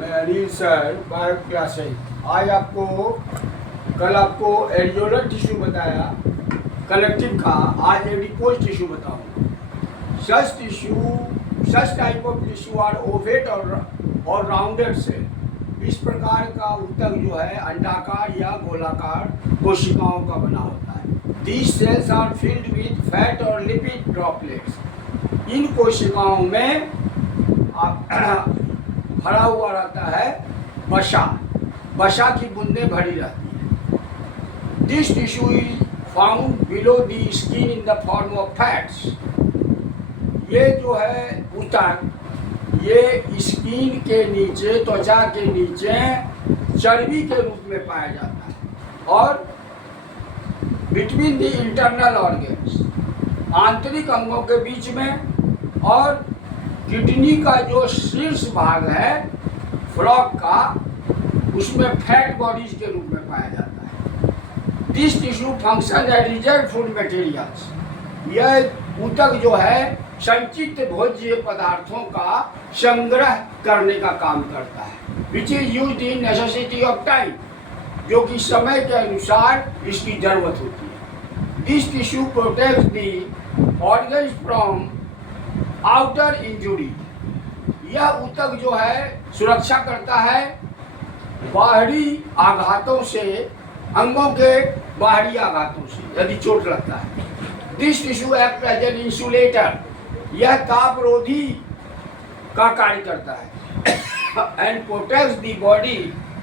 मैं Anil sir bio class है। आज कल आपको एडियोलर टिश्यू बताया कलेक्टिव का, आज एडिपोज टिश्यू बताऊंगा। Such type of tissue are ovate और राउंडेड से। इस प्रकार का ऊतक जो है अंडाकार या गोलाकार कोशिकाओं का बना होता है। These cells are filled with fat और लिपिड ड्रॉपलेट्स। इन कोशिकाओं में भरा हुआ रहता है वसा की बूंदें भरी रहती है। This tissue is found below the skin in the form of fats. ये जो है ऊतक ये स्किन के नीचे, त्वचा के नीचे चर्बी के रूप में पाया जाता है। और बिटवीन द इंटरनल ऑर्गन्स, आंतरिक अंगों के बीच में, और किडनी का जो शीर्ष भाग है फ्रॉग का, उसमें फैट बॉडीज के रूप में पाया जाता है। This tissue function as reserve food materials. यह ऊतक जो है संचित भोज्य पदार्थों का संग्रह करने का काम करता है, which is used in necessity of time, जो कि समय के अनुसार इसकी जरूरत होती है। This tissue protects the organs from outer injury. यह ऊतक जो है सुरक्षा करता है बाहरी आघातों से, अंगों के बाहरी आघातों से यदि चोट लगता है। This tissue act as an insulator. यह तापरोधी का कार्य करता है and protects the body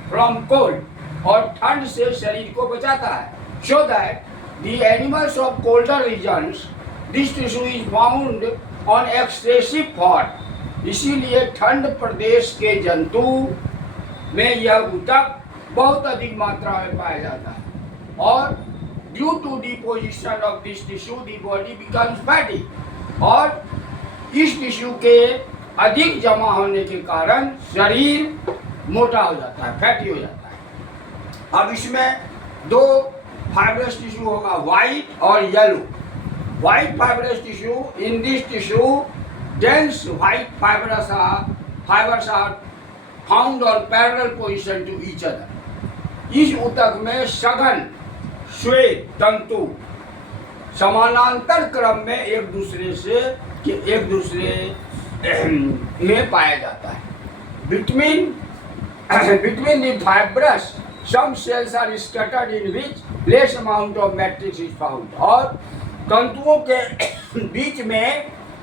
from cold, और ठंड से शरीर को बचाता है। So that the animals of colder regions, this tissue is found on extensive hot. इसीलिए ठंड प्रदेश के जंतु में यह ऊतक बहुत अधिक मात्रा में पाया जाता है। और due to deposition of this tissue the body becomes fatty. और इस टिश्यू के अधिक जमा होने के कारण शरीर मोटा हो जाता है, फैटी हो जाता है। अब इसमें दो फाइब्रस टिश्यू होगा, व्हाइट और yellow. White fibrous tissue, in this tissue, dense white fibers are found on parallel position to each other. इस ऊतक में सघन श्वेत तंतु समानांतर क्रम में एक दूसरे में पाया जाता है। Between the fibrous, some cells are scattered in which less amount of matrix is found. और तंतुओं के बीच में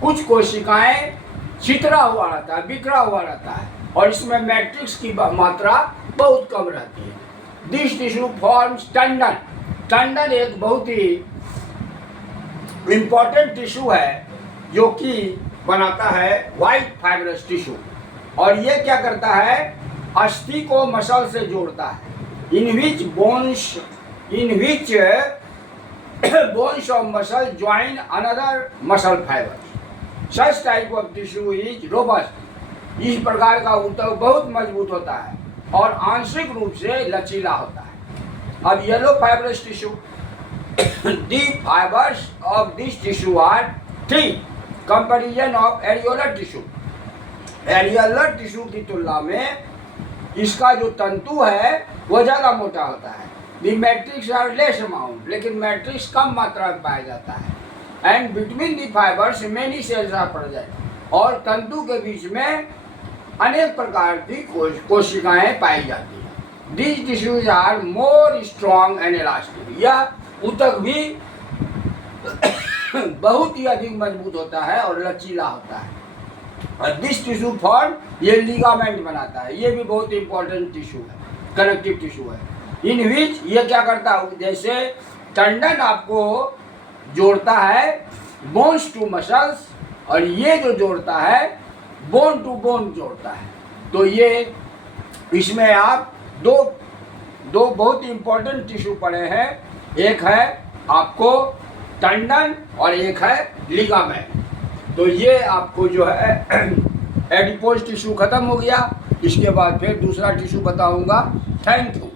कुछ कोशिकाएं छितरा हुआ रहता है, बिखरा हुआ रहता है, और इसमें मैट्रिक्स की मात्रा बहुत कम रहती है। This tissue forms Tandon. Tandon एक बहुत ही इंपॉर्टेंट टिश्यू है जो कि बनाता है व्हाइट फाइब्रस टिश्यू। और ये क्या करता है, अस्थि को मसल से जोड़ता है। इन विच bones of muscle join another muscle fiber. Such type of tissue is robust. इस प्रकार का ऊतक बहुत मजबूत होता है और आंशिक रूप से लचीला होता है। अब yellow fibrous tissue, the fibers of this tissue are thin. Comparison of areolar tissue. Areolar tissue की तुलना में इसका जो तंतु है वो ज्यादा मोटा होता है। The matrix are less amount, लेकिन मैट्रिक्स कम मात्रा में पाया जाता है। And between the fibres many cells are present. और तंतु के बीच में अनेक प्रकार की कोशिकाएं पाई जाती हैं। These tissues are more strong and elastic. यह ऊतक भी बहुत ही अधिक मजबूत होता है और लचीला होता है। और दिस टिश्यू फॉर्म, ये लिगामेंट बनाता है। ये भी बहुत इंपॉर्टेंट टिश्यू है, कनेक्टिव टिश्यू है। इन विच ये क्या करता है, जैसे टंडन आपको जोड़ता है बोन्स टू मसल्स, और ये जो जोड़ता है बोन टू बोन जोड़ता है। तो ये इसमें आप दो बहुत इंपॉर्टेंट टिश्यू पड़े हैं। एक है आपको टंडन और एक है लिगामेंट। तो ये आपको जो है एडिपोज टिश्यू खत्म हो गया। इसके बाद फिर दूसरा टिश्यू बताऊंगा। Thank you.